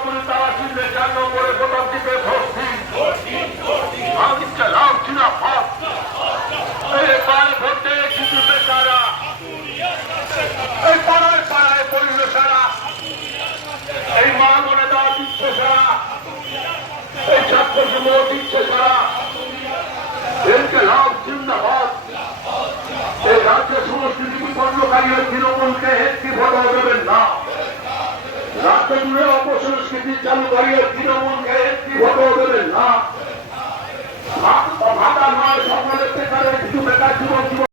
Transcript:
পুরোপুরি তারাশিল্পে 4 নম্বরে শতাব্দীতে ভর্তি লাভ চিনা পথ এবার ভোটে কিছু বেকারা এই পাড়ায় পাড়ায় পরিবেশ সারা এই মা মনে দেওয়া দিচ্ছে সারা এই ছাত্র যুব দিচ্ছে সারা এরকে লাভ জিন্দাবাদ এই রাজ্যের সংস্কৃতি বিপন্নকারী ওই তৃণমূলকে একটি ভোটও দেবেন না রাজ্য জুড়ে অপসংস্কৃতি চালুকারী ওই তৃণমূলকে একটি ভোটও দেবেন না ভাতা নয় সকলের বেকারের কিছু বেকার যুবক